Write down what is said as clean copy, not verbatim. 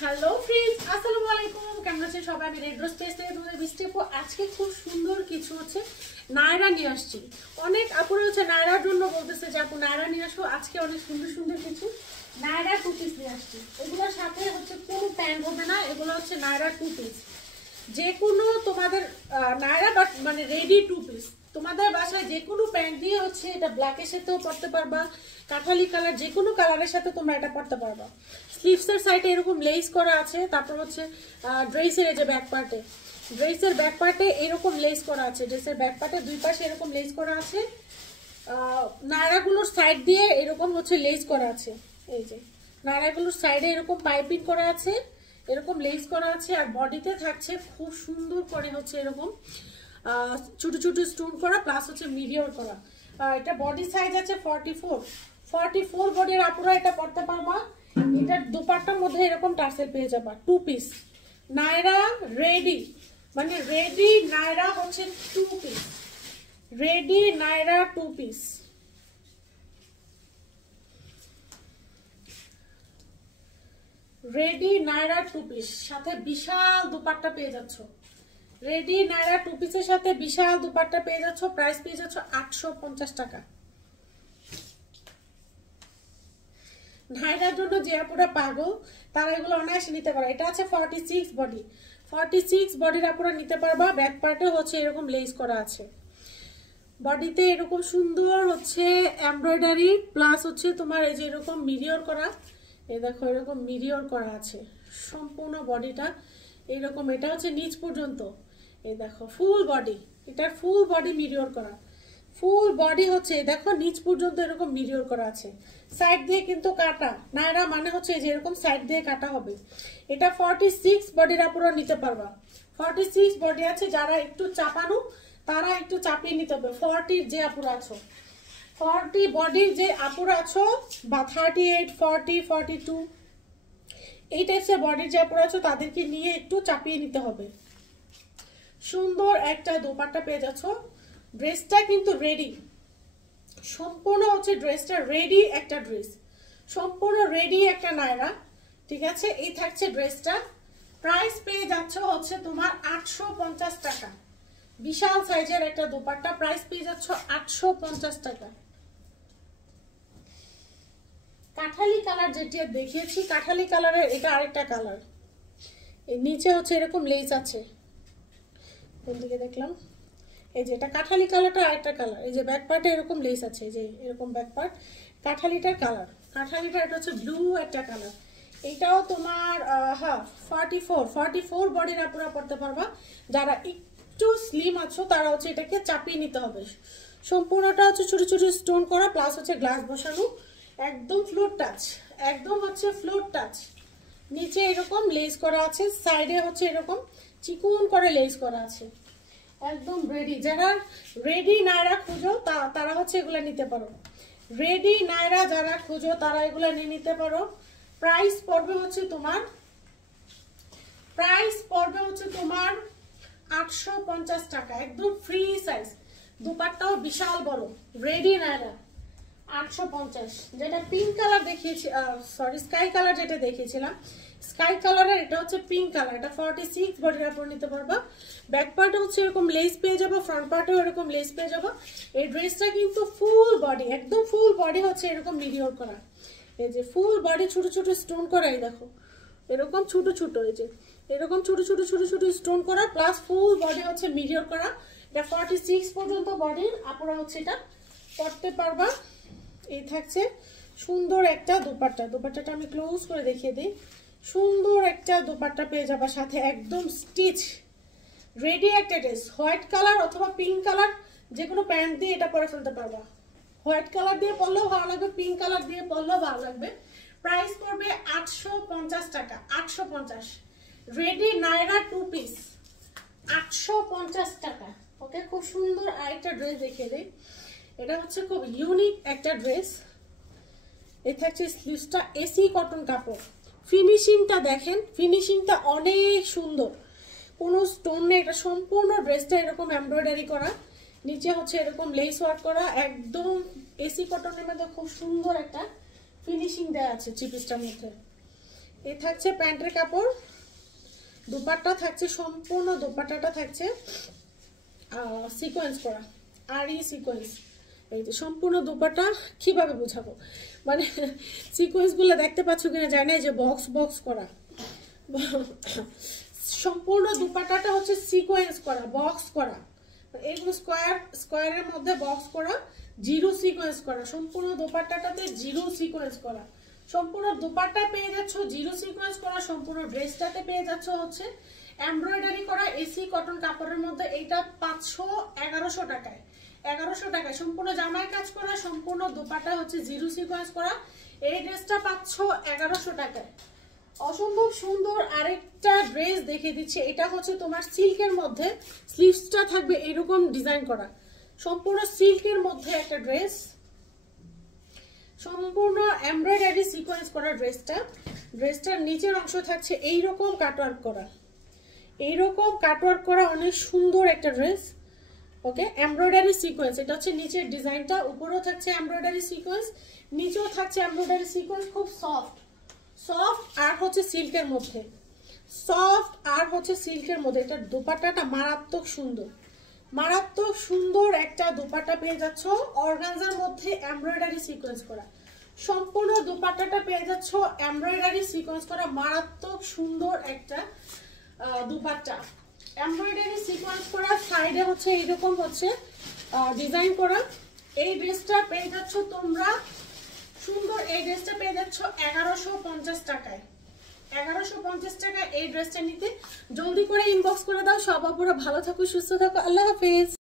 Hello friends, আসসালামু আলাইকুম। কেমন আছেন সবাই? আমি রেড রোজ পেজ থেকে তোমাদের মিষ্টি আপু আজকে খুব সুন্দর কিছু হচ্ছে নায়রা নিয়ে আসছি। অনেক আপুরা হচ্ছে নায়রার জন্য বলতেছে যে আপু নায়রা নিয়ে আসো। আজকে অনেক সুন্দর সুন্দর কিছু নায়রা টু পিস নিয়ে আসছি। এগুলোর সাথে হচ্ছে কোনো প্যান্ট হবে না, এগুলো হচ্ছে নায়রা টু পিস। যে কোনো তোমাদের নায়রা বাট মানে রেডি টু পিস, তোমাদের বাসায় যে কোনো প্যান্ট দিয়ে হচ্ছে এটা ব্ল্যাকের সাথেও পরতে পারবা, কাঠালি কালার যে কোনো কালারের সাথে তোমরা এটা পরতে পারবা। স্লিভসের সাইডে এরকম লেস করা আছে, তারপর হচ্ছে ড্রেসের যে ব্যাক পার্টে, ড্রেসের ব্যাক পার্টে এরকম লেস করা আছে, ড্রেসের ব্যাক পার্টে দুই পাশে এরকম লেস করা আছে। নায়রাগুলোর সাইড দিয়ে এরকম হচ্ছে লেস করা আছে, এই যে নায়রাগুলোর সাইডে এরকম পাইপিং করা আছে, এরকম লেস করা আছে। আর বডিতে থাকছে খুব সুন্দর করে হচ্ছে এরকম ছোট ছোট স্টোন করা, প্লাস হচ্ছে মিডিয়র করা। এটা বডি সাইজ আছে 44 বডির আপুরা এটা পরতে পারবা। এটার দুপাট্টার মধ্যে এরকম টার্সেল পেয়ে যাবা। টু পিস নায়রা রেডি, মানে রেডি নায়রা হচ্ছে two piece, ready Naira two piece. Ready Naira two piece সাথে বিশাল দুপাট্টা পেয়ে যাচ্ছ। রেডি নায়রা টু পিসের সাথে বিশাল দুপাট্টা পেয়ে যাচ্ছ। প্রাইস পেয়ে যাচ্ছ 850 টাকা। নায়রার জন্য যে আপুরা পাগল তারা এগুলো অনায়াসে নিতে পারে। এটা আছে 46 বডি, 46 বডির আপুরা নিতে পারবা। ব্যাক পার্টে হচ্ছে এরকম লেস করা আছে, বডিতে এরকম সুন্দর হচ্ছে এমব্রয়ডারি, প্লাস হচ্ছে তোমার এই যে এরকম মিরিয়র করা, এই দেখো এরকম মিরিয়র করা আছে সম্পূর্ণ বডিটা এরকম। এটা হচ্ছে নিচ পর্যন্ত, এই দেখো ফুল বডি, এটার ফুল বডি মিরিয়র করা, ফুল বডি হচ্ছে দেখো নিচ পর্যন্ত এরকম মিরিয়র করা আছে। সাইড দিয়ে কিন্তু কাটা, নায়রা মানে হচ্ছে যে এরকম সাইড দিয়ে কাটা হবে। এটা 46 বডির আপুরা নিতে পারবা। 46 বডি আছে, যারা একটু চাপানো তারা একটু চাপিয়ে নিতে হবে। 40 যে আপুরা আছো, 40 বডির যে আপুরা আছো বা 38, 40, 42 এই টাইপসের বডির যে আপুরা আছো তাদেরকে নিয়ে একটু চাপিয়ে নিতে হবে। সুন্দর একটা দোপাট্টা পেয়ে যাচ্ছ। ড্রেসটা কিন্তু রেডি, সম্পূর্ণ হচ্ছে ড্রেসটা রেডি, একটা ড্রেস সম্পূর্ণ রেডি একটা নায়রা, ঠিক আছে। এই থাকছে ড্রেসটা। প্রাইস পেয়ে যাচ্ছ হচ্ছে তোমার 850 টাকা। বিশাল সাইজের একটা দোপাট্টা, প্রাইস পেয়ে যাচ্ছ 850 টাকা। কাঠালি কালার যেটা দেখিয়েছি, কাঠালি কালারের এটা আরেকটা কালার। এর নিচে হচ্ছে এরকম লেস আছে, কোন দিকে দেখলাম, এই যে এটা কাঠালি কালারটা আরেকটা কালার। এই যে ব্যাক পার্টে এরকম লেস আছে, এই যে এরকম ব্যাক পার্ট কাঠালিটার কালার, কাঠালিটা এটা হচ্ছে ব্লু একটা কালার। এটাও তোমার 44 বডির আপুরা পড়তে পারবা। যারা একটু স্লিম আছো তারা হচ্ছে এটাকে চাপিয়ে নিতে হবে। সম্পূর্ণটা হচ্ছে ছোট ছোট স্টোন করা, প্লাস হচ্ছে গ্লাস বসানো, একদম ফ্লোর টাচ, একদম হচ্ছে ফ্লোর টাচ। নিচে এরকম লেস করা আছে, সাইডে হচ্ছে এরকম চিকন করে লেস করা আছে, একদম রেডি। যারা রেডি নায়রা খুঁজো তারা হচ্ছে এগুলো নিতে পারো। রেডি নায়রা যারা খুঁজো তারা এগুলো নিয়ে নিতে পারো। প্রাইস পড়বে হচ্ছে তোমার 850 টাকা, একদম ফ্রি সাইজ। দুপাট্টাও বিশাল বড়, রেডি নায়রা 850। যেটা পিঙ্ক কালার দেখিয়েছি, সরি স্কাই কালার যেটা দেখিয়েছিলাম, স্কাই কালারের এটা হচ্ছে পিঙ্ক কালার। এটা 46 বডির উপর নিতে পারবা। ব্যাক পার্টে হচ্ছে এরকম লেস পেয়ে যাবো, ফ্রন্ট পার্টেও এরকম লেস পেয়ে যাবো। এই ড্রেসটা কিন্তু ফুল বডি, একদম ফুল বডি হচ্ছে এরকম মিডিয়র করা, এই যে ফুল বডি ছোট ছোট স্টোন করা, এই দেখো এরকম ছোট ছোট, এই যে এরকম ছোট ছোট ছোট ছোট স্টোন করা, প্লাস ফুল বডি হচ্ছে মিডিয়র করা। এটা 46 পর্যন্ত বডির আপুরা হচ্ছে এটা পরতে পারবা। এই থাকছে সুন্দর একটা দোপাট্টা, দোপাট্টাটা আমি ক্লোজ করে দেখিয়ে দিই। সুন্দর একটা দোপাট্টা পেয়ে যাবা সাথে, একদম স্টিচ রেডি একটা ড্রেস। হোয়াইট কালার অথবা পিঙ্ক কালার যে কোনো প্যান্ট দিয়ে এটা পরে ফেলতে পারবা। হোয়াইট কালার দিয়ে পরলেও ভালো লাগবে, পিঙ্ক কালার দিয়ে পরলেও ভালো লাগবে। প্রাইস পড়বে 850 টাকা, 850। রেডি নায়রা টু পিস 850 টাকা। ওকে, খুব সুন্দর আরেকটা ড্রেস দেখিয়ে দিই। এটা হচ্ছে খুব ইউনিক একটা ড্রেস। এ থাকছে স্লিভসটা এসি কটন কাপড়। ফিনিশিংটা দেখেন, ফিনিশিংটা অনেক সুন্দর, কোনো স্টোন নেই। এটা সম্পূর্ণ ড্রেসটা এরকম এমব্রয়ডারি করা, নিচে হচ্ছে এরকম লেস ওয়ার্ক করা, একদম এসি কটনের মধ্যে খুব সুন্দর একটা ফিনিশিং দেওয়া আছে চিপিসটার মধ্যে। এই থাকছে প্যান্টের কাপড়, দুপাট্টা থাকছে সম্পূর্ণ দুপাট্টাটা থাকছে সিকোয়েন্স করা, আর এই সিকোয়েন্স, এই যে সম্পূর্ণ দুপাট্টা কিভাবে বোঝাবো, মানে সিকোয়েন্সগুলো দেখতে পাচ্ছ কিনা জানি না, যে বক্স বক্স করা, সম্পূর্ণ দুপাট্টাটা হচ্ছে সিকোয়েন্স করা, বক্স করা, এইগুলো স্কোয়ারের মধ্যে বক্স করা, জিরো সিকোয়েন্স করা, সম্পূর্ণ দুপাট্টাটাতে জিরো সিকোয়েন্স করা, সম্পূর্ণ দুপাট্টা পেয়ে যাচ্ছ জিরো সিকোয়েন্স করা, সম্পূর্ণ ড্রেসটাতে পেয়ে যাচ্ছ হচ্ছে এমব্রয়ডারি করা এসি কটন কাপড়ের মধ্যে। এইটা 1100 টাকায়, 1100 টাকায় সম্পূর্ণ জামায় কাজ করা, সম্পূর্ণ দুপাট্টা হচ্ছে জিরো সিকোয়েন্স করা। এই ড্রেসটা 1100 টাকায়। অসম্ভব সুন্দর আরেকটা ড্রেস দেখিয়ে দিচ্ছি, এটা হচ্ছে তোমার সিল্কের মধ্যে, স্লিভসটা থাকবে এরকম ডিজাইন করা, সম্পূর্ণ সিল্কের মধ্যে একটা ড্রেস, সম্পূর্ণ এমব্রয়ডারি সিকোয়েন্স করা ড্রেসটার নিচের অংশ থাকছে এইরকম কাটওয়ার্ক করা, এইরকম কাটওয়ার্ক করা, অনেক সুন্দর একটা ড্রেস। ওকে, এমব্রয়ডারি সিকোয়েন্স, এটা হচ্ছে নিচের ডিজাইনটা, উপরেও থাকছে এমব্রয়ডারি সিকোয়েন্স, নিচেও থাকছে এমব্রয়ডারি সিকোয়েন্স, খুব সফট আর হচ্ছে সিল্কের মধ্যে, সফট আর হচ্ছে সিল্কের মধ্যে। এটা দোপাট্টাটা মারাত্মক সুন্দর একটা দোপাট্টা পেয়ে যাচ্ছ, অর্গানজার মধ্যে এমব্রয়ডারি সিকোয়েন্স করা, সম্পূর্ণ দোপাট্টাটা পেয়ে যাচ্ছ এমব্রয়ডারি সিকোয়েন্স করা, মারাত্মক সুন্দর একটা দোপাট্টা, এমব্রয়ডারি সিকোয়েন্স করা, সাইডে হচ্ছে এইরকম হচ্ছে ডিজাইন করা। এই ড্রেসটা পেয়ে যাচ্ছ তোমরা সুন্দর, এই ড্রেসটা পেয়ে যাচ্ছ 1150 টাকায়, 1150 টাকায় এই ড্রেসটা নিতে জলদি করে ইনবক্স করে দাও। সব আপুরা ভালো থাকো, সুস্থ থাকো, আল্লাহ হাফেজ।